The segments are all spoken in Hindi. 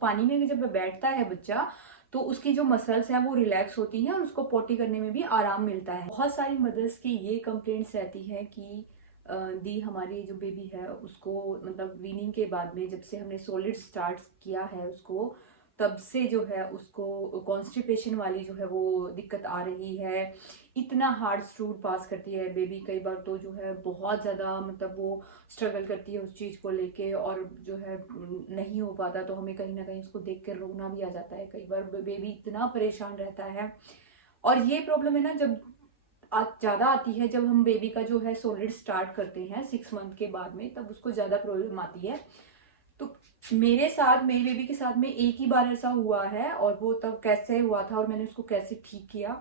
पानी में जब बैठता है बच्चा तो उसकी जो मसल्स हैं वो रिलैक्स होती हैं और उसको पोटी करने में भी आराम मिलता है। बहुत सारी मदर्स की ये कंप्लेंट्स रहती है कि दी हमारी जो बेबी है उसको मतलब वीनिंग के बाद में जब से हमने सॉलिड स्टार्ट किया है उसको तब से जो है उसको कॉन्स्टिपेशन वाली जो है वो दिक्कत आ रही है। इतना हार्ड स्टूड पास करती है बेबी, कई बार तो जो है बहुत ज़्यादा मतलब वो स्ट्रगल करती है उस चीज़ को लेके और जो है नहीं हो पाता तो हमें कहीं ना कहीं उसको देख कर रोना भी आ जाता है। कई बार बेबी इतना परेशान रहता है और ये प्रॉब्लम है ना जब ज़्यादा आती है जब हम बेबी का जो है सॉलिड स्टार्ट करते हैं 6 मंथ के बाद में, तब उसको ज़्यादा प्रॉब्लम आती है। तो मेरे साथ मेरी बेबी के साथ में एक ही बार ऐसा हुआ है और वो तब कैसे हुआ था और मैंने उसको कैसे ठीक किया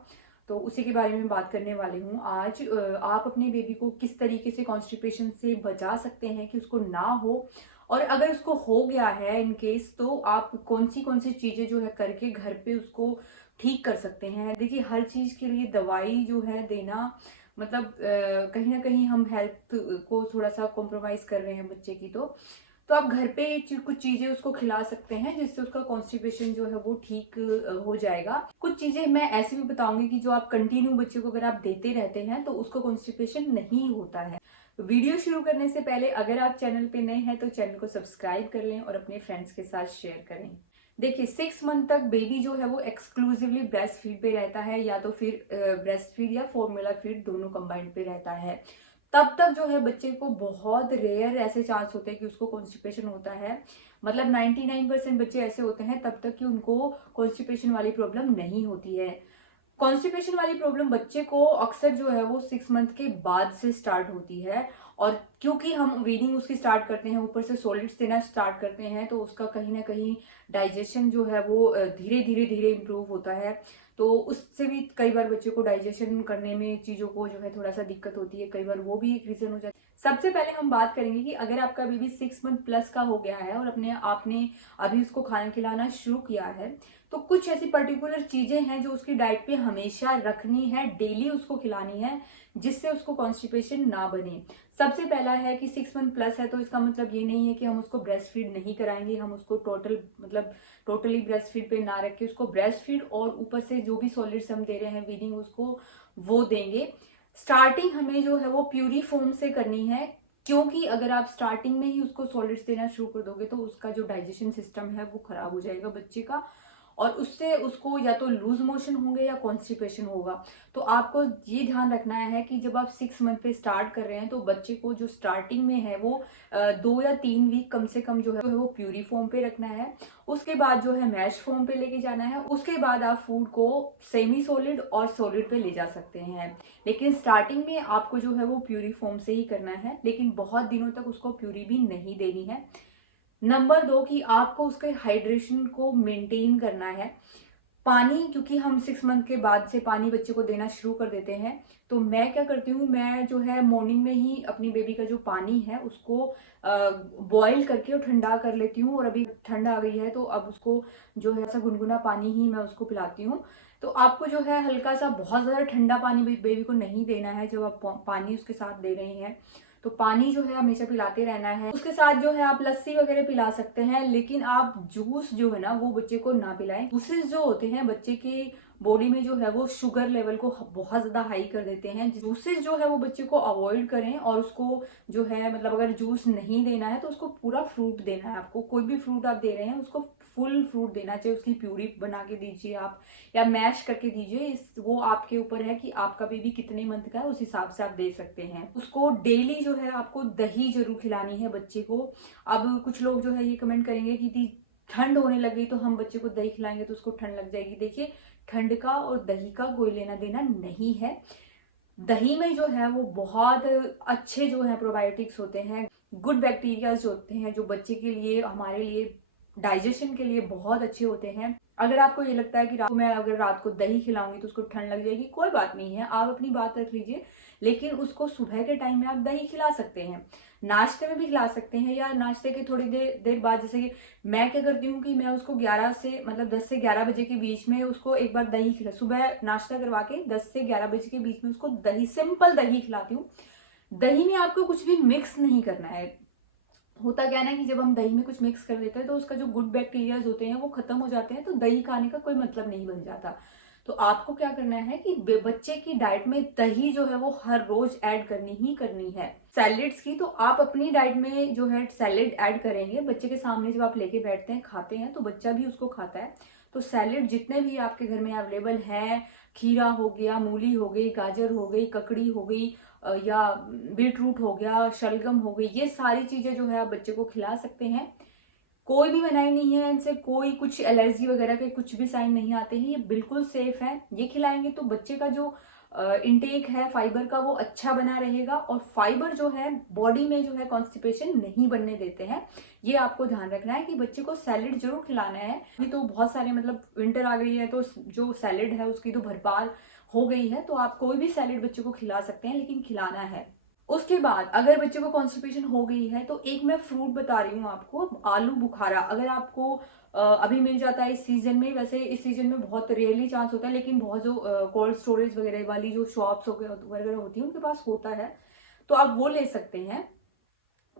तो उसी के बारे में बात करने वाली हूँ आज। आप अपने बेबी को किस तरीके से कॉन्स्टिपेशन से बचा सकते हैं कि उसको ना हो, और अगर उसको हो गया है इन केस तो आप कौन सी चीजें जो है करके घर पे उसको ठीक कर सकते हैं। देखिए हर चीज के लिए दवाई जो है देना मतलब कहीं ना कहीं हम हेल्थ को थोड़ा सा कॉम्प्रोमाइज कर रहे हैं बच्चे की। तो आप घर पे कुछ चीजें उसको खिला सकते हैं जिससे उसका कॉन्स्टिपेशन जो है वो ठीक हो जाएगा। कुछ चीजें मैं ऐसी भी बताऊंगी कि जो आप कंटिन्यू बच्चे को अगर आप देते रहते हैं तो उसको कॉन्स्टिपेशन नहीं होता है। वीडियो शुरू करने से पहले अगर आप चैनल पे नए हैं तो चैनल को सब्सक्राइब कर लें और अपने फ्रेंड्स के साथ शेयर करें। देखिए 6 मंथ तक बेबी जो है वो एक्सक्लूसिवली ब्रेस्ट फीड पे रहता है या तो फिर ब्रेस्ट फीड या फॉर्मूला फीड दोनों कंबाइंड पे रहता है। तब तक जो है बच्चे को बहुत रेयर ऐसे चांस होते हैं कि उसको कॉन्स्टिपेशन होता है। मतलब 99% बच्चे ऐसे होते हैं तब तक कि उनको कॉन्स्टिपेशन वाली प्रॉब्लम नहीं होती है। कॉन्स्टिपेशन वाली प्रॉब्लम बच्चे को अक्सर जो है वो 6 मंथ के बाद से स्टार्ट होती है और क्योंकि हम वीडिंग उसकी स्टार्ट करते हैं ऊपर से सॉलिड्स देना स्टार्ट करते हैं तो उसका कहीं ना कहीं डाइजेशन जो है वो धीरे धीरे धीरे इम्प्रूव होता है। तो उससे भी कई बार बच्चे को डाइजेशन करने में चीजों को जो है थोड़ा सा दिक्कत होती है, कई बार वो भी एक रीजन हो जाता है। सबसे पहले हम बात करेंगे कि अगर आपका बेबी 6 मंथ प्लस का हो गया है और अपने आपने अभी उसको खाना खिलाना शुरू किया है तो कुछ ऐसी पर्टिकुलर चीजें हैं जो उसकी डाइट पे हमेशा रखनी है, डेली उसको खिलानी है जिससे उसको कॉन्स्टिपेशन ना बने। सबसे पहला है कि 6 मंथ प्लस है तो इसका मतलब ये नहीं है कि हम उसको ब्रेस्ट फीड नहीं कराएंगे, हम उसको टोटली ब्रेस्ट फीड पे ना रख के उसको ब्रेस्ट फीड और ऊपर से जो भी सॉलिड्स हम दे रहे हैं वीडिंग उसको वो देंगे। स्टार्टिंग हमें जो है वो प्यूरी फॉर्म से करनी है क्योंकि अगर आप स्टार्टिंग में ही उसको सॉलिड्स देना शुरू कर दोगे तो उसका जो डाइजेशन सिस्टम है वो खराब हो जाएगा बच्चे का और उससे उसको या तो लूज मोशन होंगे या कॉन्स्टिपेशन होगा। तो आपको ये ध्यान रखना है कि जब आप 6 मंथ पे स्टार्ट कर रहे हैं तो बच्चे को जो स्टार्टिंग में है वो 2 या 3 वीक कम से कम जो है वो प्यूरी फॉर्म पे रखना है। उसके बाद जो है मैश फॉर्म पे लेके जाना है। उसके बाद आप फूड को सेमी सॉलिड और सॉलिड पे ले जा सकते हैं, लेकिन स्टार्टिंग में आपको जो है वो प्यूरी फॉर्म से ही करना है, लेकिन बहुत दिनों तक उसको प्यूरी भी नहीं देनी है। नंबर 2 कि आपको उसके हाइड्रेशन को मेंटेन करना है। पानी, क्योंकि हम 6 मंथ के बाद से पानी बच्चे को देना शुरू कर देते हैं तो मैं क्या करती हूँ, मैं जो है मॉर्निंग में ही अपनी बेबी का जो पानी है उसको बॉईल करके और ठंडा कर लेती हूँ। और अभी ठंड आ गई है तो अब उसको जो है ऐसा गुनगुना पानी ही मैं उसको पिलाती हूँ। तो आपको जो है हल्का सा, बहुत ज्यादा ठंडा पानी बेबी को नहीं देना है जब आप पानी उसके साथ दे रहे हैं। तो पानी जो है हमेशा पिलाते रहना है। उसके साथ जो है आप लस्सी वगैरह पिला सकते हैं, लेकिन आप जूस जो है ना वो बच्चे को ना पिलाएं। जूसेस जो होते हैं बच्चे की बॉडी में जो है वो शुगर लेवल को बहुत ज्यादा हाई कर देते हैं। जूसेस जो है वो बच्चे को अवॉइड करें और उसको जो है मतलब अगर जूस नहीं देना है तो उसको पूरा फ्रूट देना है। आपको कोई भी फ्रूट आप दे रहे हैं उसको फुल फ्रूट देना चाहिए। उसकी प्यूरी बना के दीजिए आप या मैश करके दीजिए, वो आपके ऊपर है कि आपका बेबी कितने मंथ का है, उस हिसाब से आप दे सकते हैं। उसको डेली जो है आपको दही जरूर खिलानी है बच्चे को। अब कुछ लोग जो है ये कमेंट करेंगे कि ठंड होने लगी तो हम बच्चे को दही खिलाएंगे तो उसको ठंड लग जाएगी। देखिए ठंड का और दही का कोई लेना देना नहीं है। दही में जो है वो बहुत अच्छे जो है प्रोबायोटिक्स होते हैं, गुड बैक्टीरिया जो होते हैं जो बच्चे के लिए, हमारे लिए डाइजेशन के लिए बहुत अच्छे होते हैं। अगर आपको ये लगता है कि रात को मैं अगर रात को दही खिलाऊंगी तो उसको ठंड लग जाएगी, कोई बात नहीं है, आप अपनी बात रख लीजिए, लेकिन उसको सुबह के टाइम में आप दही खिला सकते हैं, नाश्ते में भी खिला सकते हैं या नाश्ते के थोड़ी देर बाद। जैसे कि मैं क्या करती हूँ कि मैं उसको 11 से मतलब 10 से 11 बजे के बीच में उसको एक बार दही खिला, सुबह नाश्ता करवा के 10 से 11 बजे के बीच में उसको दही, सिंपल दही खिलाती हूँ। दही में आपको कुछ भी मिक्स नहीं करना है, होता क्या है ना कि जब हम दही में कुछ मिक्स कर देते हैं तो उसका जो गुड बैक्टीरियाज होते हैं वो खत्म हो जाते हैं, तो दही खाने का कोई मतलब नहीं बन जाता। तो आपको क्या करना है कि बच्चे की डाइट में दही जो है वो हर रोज ऐड करनी ही करनी है। सैलेड्स की तो आप अपनी डाइट में जो है सैलेड ऐड करेंगे, बच्चे के सामने जब आप लेके बैठते हैं खाते हैं तो बच्चा भी उसको खाता है। तो सैलेड जितने भी आपके घर में अवेलेबल है, खीरा हो गया, मूली हो गई, गाजर हो गई, ककड़ी हो गई, या बीट रूट हो गया, शलगम हो गई, ये सारी चीजें जो है आप बच्चे को खिला सकते हैं। कोई भी मनाही नहीं है इनसे, कोई कुछ एलर्जी वगैरह के कुछ भी साइन नहीं आते हैं, ये बिल्कुल सेफ है। ये खिलाएंगे तो बच्चे का जो इनटेक है फाइबर का वो अच्छा बना रहेगा, और फाइबर जो है बॉडी में जो है कॉन्स्टिपेशन नहीं बनने देते हैं। ये आपको ध्यान रखना है कि बच्चे को सैलेड जरूर खिलाना है। अभी तो बहुत सारे मतलब विंटर आ गई है तो जो सैलेड है उसकी तो भरपार हो गई है, तो आप कोई भी सैलेड बच्चे को खिला सकते हैं, लेकिन खिलाना है। उसके बाद अगर बच्चे को कॉन्स्टिपेशन हो गई है तो एक मैं फ्रूट बता रही हूँ आपको, आलू बुखारा। अगर आपको अभी मिल जाता है इस सीजन में, वैसे इस सीजन में बहुत रेयरली चांस होता है, लेकिन बहुत जो कोल्ड स्टोरेज वगैरह वाली जो शॉप्स वगैरह होती है उनके पास होता है, तो आप वो ले सकते हैं।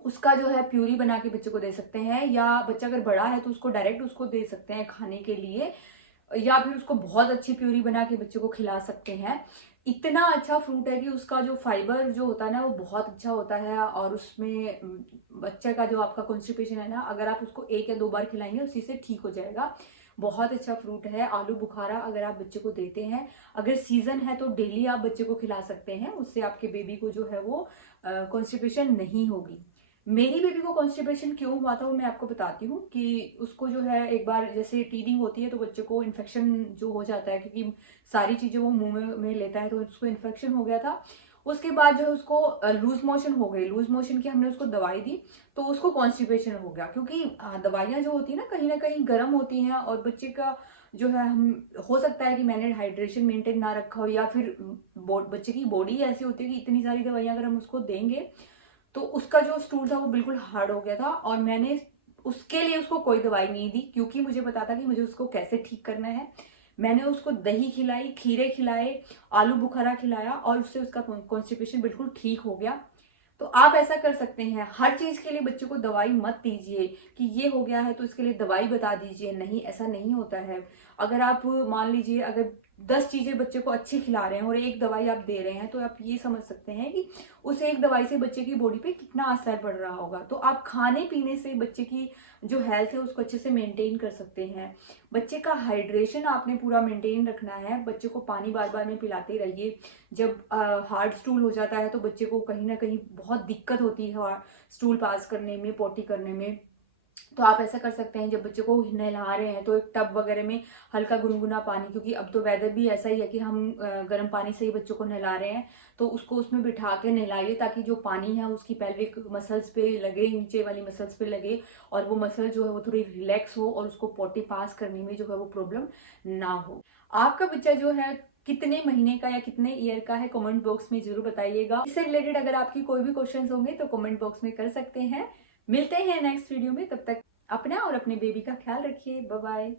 उसका जो है प्यूरी बना के बच्चे को दे सकते हैं, या बच्चा अगर बड़ा है तो उसको डायरेक्ट उसको दे सकते हैं खाने के लिए, या फिर उसको बहुत अच्छी प्यूरी बना के बच्चे को खिला सकते हैं। इतना अच्छा फ्रूट है कि उसका जो फाइबर जो होता है ना वो बहुत अच्छा होता है, और उसमें बच्चे का जो आपका कॉन्स्टिपेशन है ना, अगर आप उसको 1 या 2 बार खिलाएंगे उसी से ठीक हो जाएगा। बहुत अच्छा फ्रूट है आलू बुखारा, अगर आप बच्चे को देते हैं, अगर सीजन है तो डेली आप बच्चे को खिला सकते हैं, उससे आपके बेबी को जो है वो कॉन्स्टिपेशन नहीं होगी। मेरी बेबी को कॉन्स्टिपेशन क्यों हुआ था वो मैं आपको बताती हूँ कि उसको जो है एक बार जैसे टीडिंग होती है तो बच्चे को इन्फेक्शन जो हो जाता है, क्योंकि सारी चीजें वो मुंह में लेता है, तो उसको इन्फेक्शन हो गया था। उसके बाद जो है उसको लूज मोशन हो गई, लूज मोशन की हमने उसको दवाई दी तो उसको कॉन्स्टिपेशन हो गया, क्योंकि दवाइयां जो होती है ना कहीं गर्म होती हैं, और बच्चे का जो है हम हो सकता है कि मैंने हाइड्रेशन मेंटेन ना रखा हो, या फिर बच्चे की बॉडी ऐसी होती है कि इतनी सारी दवाइयां अगर हम उसको देंगे तो उसका जो स्टूल था वो बिल्कुल हार्ड हो गया था, और मैंने उसके लिए उसको कोई दवाई नहीं दी, क्योंकि मुझे पता था कि मुझे उसको कैसे ठीक करना है। मैंने उसको दही खिलाई, खीरे खिलाए, आलू बुखारा खिलाया, और उससे उसका कॉन्स्टिपेशन बिल्कुल ठीक हो गया। तो आप ऐसा कर सकते हैं, हर चीज के लिए बच्चे को दवाई मत दीजिए कि ये हो गया है तो इसके लिए दवाई बता दीजिए, नहीं, ऐसा नहीं होता है। अगर आप मान लीजिए अगर 10 चीजें बच्चे को अच्छी खिला रहे हैं और एक दवाई आप दे रहे हैं, तो आप ये समझ सकते हैं कि उस एक दवाई से बच्चे की बॉडी पे कितना असर पड़ रहा होगा। तो आप खाने पीने से बच्चे की जो हेल्थ है उसको अच्छे से मेंटेन कर सकते हैं। बच्चे का हाइड्रेशन आपने पूरा मेंटेन रखना है, बच्चे को पानी बार बार में पिलाते रहिए। जब हार्ड स्टूल हो जाता है तो बच्चे को कहीं ना कहीं बहुत दिक्कत होती है स्टूल पास करने में, पोटी करने में। तो आप ऐसा कर सकते हैं, जब बच्चे को नहला रहे हैं तो एक टब वगैरह में हल्का गुनगुना पानी, क्योंकि अब तो वेदर भी ऐसा ही है कि हम गर्म पानी से ही बच्चों को नहला रहे हैं, तो उसको उसमें बिठा के नहलाइए, ताकि जो पानी है उसकी पेल्विक मसल्स पे लगे, नीचे वाली मसल्स पे लगे, और वो मसल जो है वो थोड़ी रिलैक्स हो, और उसको पोटी पास करने में जो है वो प्रॉब्लम ना हो। आपका बच्चा जो है कितने महीने का या कितने ईयर का है, कमेंट बॉक्स में जरूर बताइएगा। इससे रिलेटेड अगर आपकी कोई भी क्वेश्चंस होंगे तो कमेंट बॉक्स में कर सकते हैं। मिलते हैं नेक्स्ट वीडियो में, तब तक अपना और अपने बेबी का ख्याल रखिए। Bye bye.